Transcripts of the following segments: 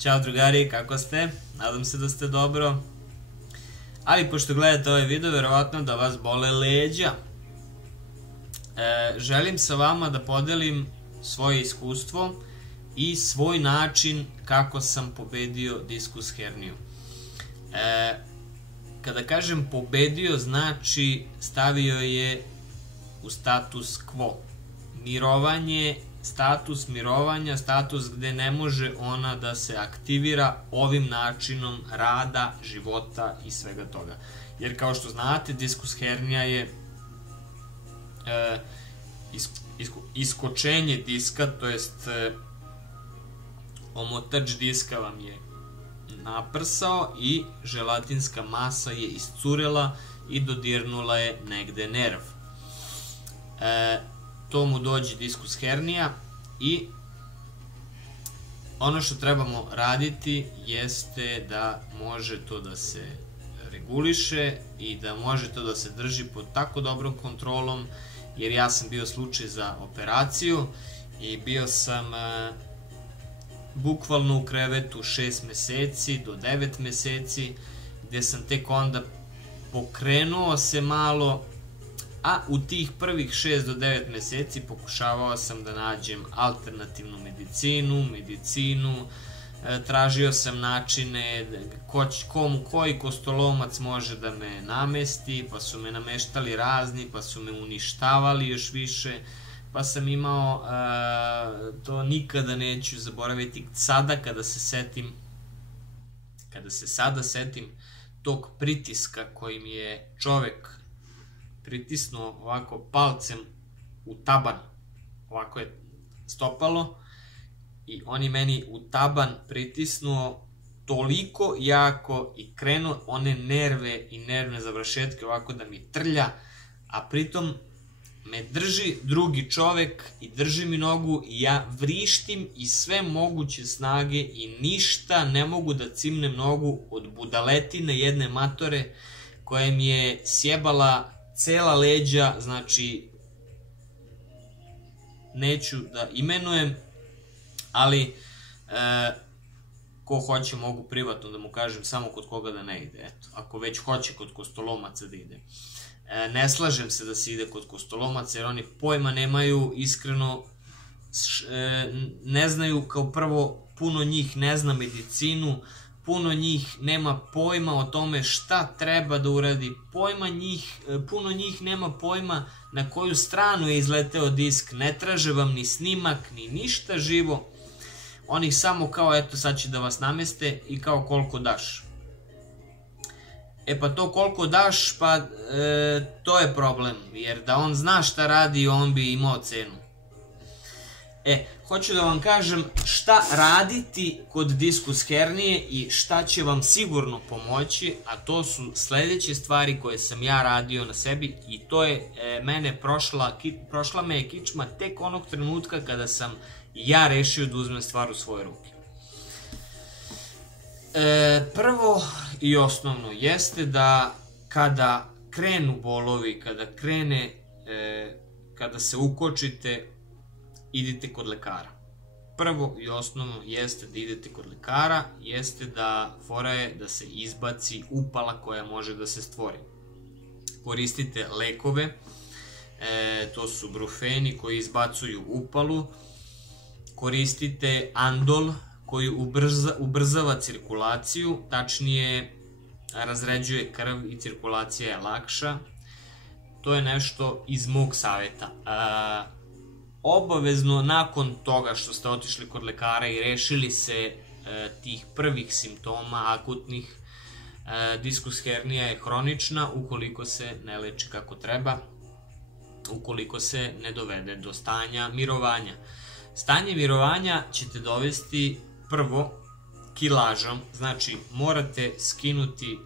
Ćao drugari, kako ste? Nadam se da ste dobro. Ali pošto gledate ovaj video, verovatno da vas bole leđa. Želim sa vama da podelim svoje iskustvo i svoj način kako sam pobedio diskus herniju. Kada kažem pobedio, znači stavio je u status quo. Mirovanje, status mirovanja, status gde ne može ona da se aktivira ovim načinom rada, života i svega toga. Jer kao što znate, diskus hernija je iskočenje diska, to jest omotač diska vam je naprsao i želatinska masa je iscurela i dodirnula je negde nerv. To mu dođe diskus hernija i ono što trebamo raditi jeste da može to da se reguliše i da može to da se drži pod tako dobrom kontrolom, jer ja sam bio slučaj za operaciju i bio sam bukvalno u krevetu 6 meseci do 9 meseci, gde sam tek onda pokrenuo se malo, a u tih prvih 6 do 9 meseci pokušavao sam da nađem alternativnu medicinu, tražio sam načine koji kostolomac može da me namesti, pa su me nameštali razni, pa su me uništavali još više, pa sam imao, to nikada neću zaboraviti, sada kada se sada setim tog pritiska kojim je čovek pritisnuo ovako palcem u taban, ovako je stopalo i on je meni u taban pritisnuo toliko jako i krenuo one nerve i nervne završetke ovako da mi trlja, a pritom me drži drugi čovek i drži mi nogu i ja vrištim iz sve moguće snage i ništa ne mogu da cimnem nogu od budaletine jedne matore koja mi je sjebala cela leđa, znači neću da imenujem, ali ko hoće mogu privatno da mu kažem samo kod koga da ne ide, eto, ako već hoće kod kostolomaca da ide. Ne slažem se da se ide kod kostolomaca jer oni pojma nemaju, iskreno ne znaju, kao prvo puno njih ne zna medicinu, puno njih nema pojma o tome šta treba da uradi, puno njih nema pojma na koju stranu je izleteo disk, ne traže vam ni snimak, ni ništa živo, oni samo kao eto sad će da vas nameste i kao koliko daš. E pa to koliko daš, pa to je problem, jer da on zna šta radi, on bi imao cenu. Hoću da vam kažem šta raditi kod diskus hernije i šta će vam sigurno pomoći, a to su sledeće stvari koje sam ja radio na sebi i to je prošla me je kičma tek onog trenutka kada sam ja rešio da uzmem stvar u svoje ruke. Prvo i osnovno jeste da kada krenu bolovi, kada se ukočite, idite kod lekara. Prvo i osnovno jeste da idete kod lekara, jeste da fora je da se izbaci upala koja može da se stvori. Koristite lekove, to su brufeni koji izbacuju upalu, koristite andol koji ubrzava cirkulaciju, tačnije razređuje krv i cirkulacija je lakša. To je nešto iz mog saveta. Obavezno nakon toga što ste otišli kod lekara i rešili se tih prvih simptoma akutnih, diskus hernija je hronična ukoliko se ne leči kako treba, ukoliko se ne dovede do stanja mirovanja. Stanje mirovanja ćete dovesti prvo kilažom, znači morate skinuti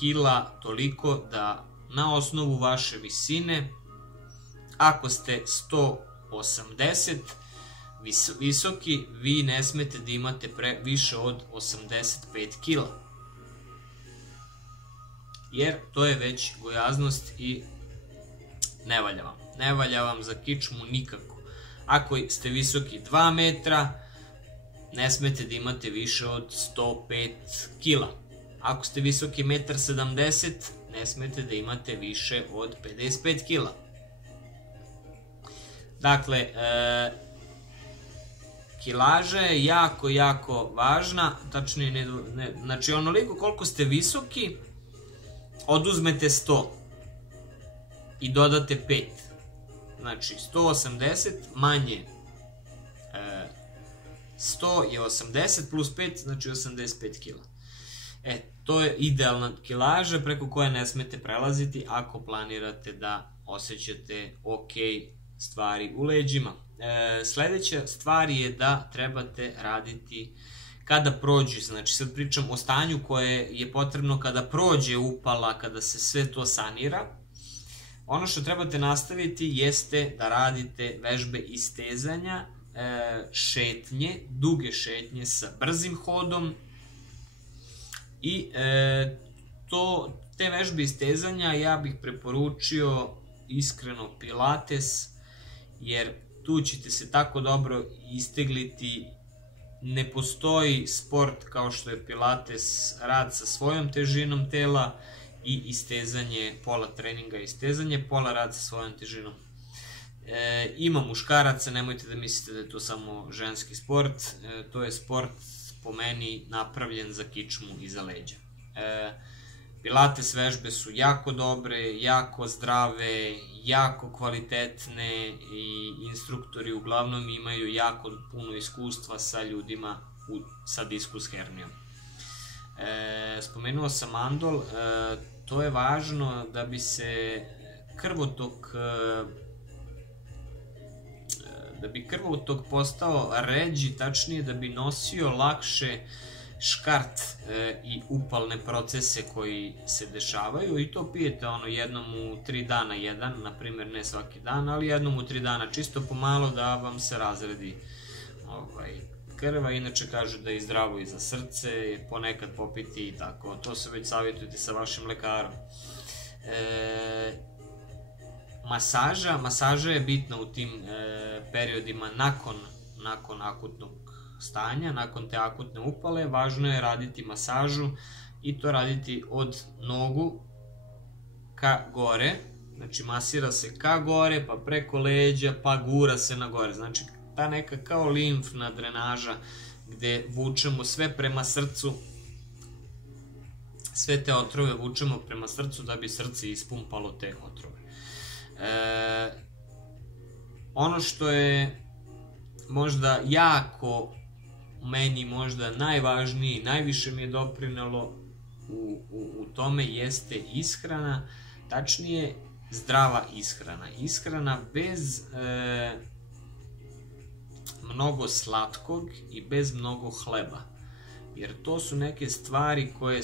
kila toliko da na osnovu vaše visine, ako ste 180 visoki, vi ne smete da imate više od 85 kila. Jer to je već gojaznost i ne valja vam. Ne valja vam za kičmu nikako. Ako ste visoki 2 metra, ne smete da imate više od 105 kila. Ako ste visoki 1,70 m, ne smete da imate više od 55 kila. Dakle, kilaža je jako, jako važna, tačnije, znači onoliko koliko ste visoki, oduzmete 100 i dodate 5. Znači, 180 manje 100 je 80 plus 5, znači 85 kila. To je idealna kilaža preko koje ne smete prelaziti ako planirate da osjećate ok stvari u leđima. Sledeća stvar je da trebate raditi kada prođe, znači sad pričam o stanju koje je potrebno kada prođe upala, kada se sve to sanira. Ono što trebate nastaviti jeste da radite vežbe istezanja, šetnje, duge šetnje sa brzim hodom i te vežbe istezanja ja bih preporučio iskreno pilates, jer tu ćete se tako dobro istegliti. Ne postoji sport kao što je pilates, rad sa svojom težinom tela i istezanje, pola treninga istezanje, pola rad sa svojom težinom. Ima muškaraca, nemojte da mislite da je to samo ženski sport, to je sport po meni napravljen za kičmu i za leđa. Pilates vežbe su jako dobre, jako zdrave, jako kvalitetne i instruktori uglavnom imaju jako puno iskustva sa ljudima sa diskus hernijom. Spomenuo sam mandol, to je važno da bi se krvotok postao ređi, tačnije da bi nosio lakše škart i upalne procese koji se dešavaju, i to pijete jednom u 3 dana jedan, na primjer ne svaki dan, ali jednom u 3 dana, čisto pomalo da vam se razredi krva. Inače kažu da je zdravo i za srce, ponekad popiti i tako, to se već savjetujete sa vašim lekarom. Masaža je bitna u tim periodima nakon akutnog stanja, nakon te akutne upale. Važno je raditi masažu i to raditi od nogu ka gore, znači masira se ka gore, pa preko leđa, pa gura se na gore, znači ta neka kao limfna drenaža gde vučemo sve prema srcu, sve te otrove vučemo prema srcu da bi srce ispumpalo te otrove. Ono što je možda jako meni možda najvažnije, najviše mi je doprinelo u tome jeste ishrana, tačnije zdrava ishrana. Ishrana bez mnogo slatkog i bez mnogo hleba, jer to su neke stvari koje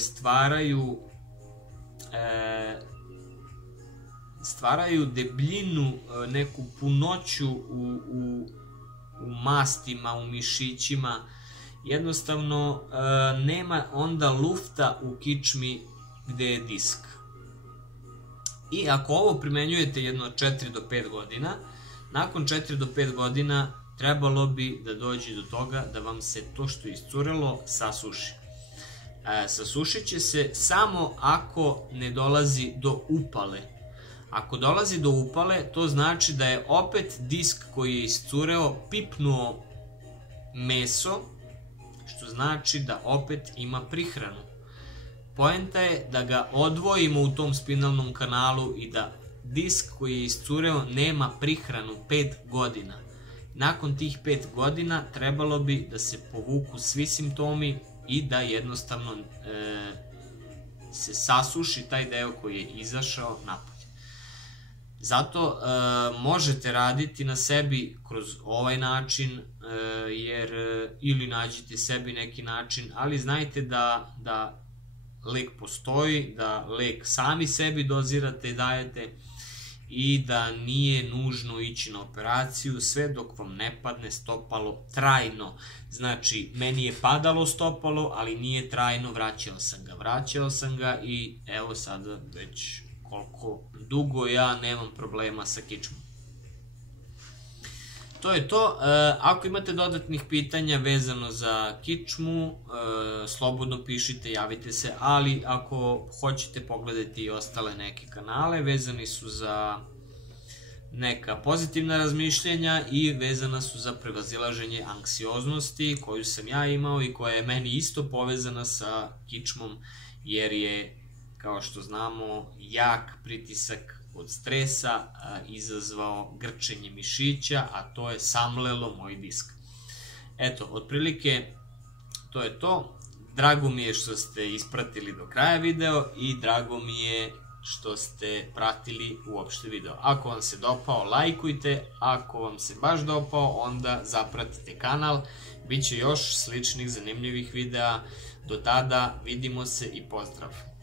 stvaraju debljinu, neku punoću u mastima, u mišićima. Jednostavno nema onda lufta u kičmi gde je disk. I ako ovo primenjujete jedno 4 do 5 godina, nakon 4 do 5 godina trebalo bi da dođe do toga da vam se to što je iscurelo sasuši. Sasušit će se samo ako ne dolazi do upale. Ako dolazi do upale, to znači da je opet disk koji je iscureo pipnuo meso, što znači da opet ima prihranu. Poenta je da ga odvojimo u tom spinalnom kanalu i da disk koji je iscureo nema prihranu 5 godina. Nakon tih 5 godina trebalo bi da se povuku svi simptomi i da jednostavno se sasuši taj deo koji je izašao napolje. Zato možete raditi na sebi kroz ovaj način, jer ili nađite sebi neki način, ali znajte da lek postoji, da lek sami sebi dozirate i dajete i da nije nužno ići na operaciju sve dok vam ne padne stopalo trajno. Znači, meni je padalo stopalo, ali nije trajno, vraćao sam ga i evo sada već koliko dugo ja nemam problema sa kičmom. To je to. Ako imate dodatnih pitanja vezano za kičmu, slobodno pišite, javite se, ali ako hoćete pogledati i ostale neke kanale, vezani su za neka pozitivna razmišljenja i vezana su za prevazilaženje anksioznosti koju sam ja imao i koja je meni isto povezana sa kičmom, jer je, kao što znamo, jak pritisak od stresa izazvao grčenje mišića, a to je samlelo moj disk. Eto, otprilike to je to. Drago mi je što ste ispratili do kraja video i drago mi je što ste pratili uopšte video. Ako vam se dopao, lajkujte, ako vam se baš dopao, onda zapratite kanal, bit će još sličnih zanimljivih videa. Do tada vidimo se i pozdrav!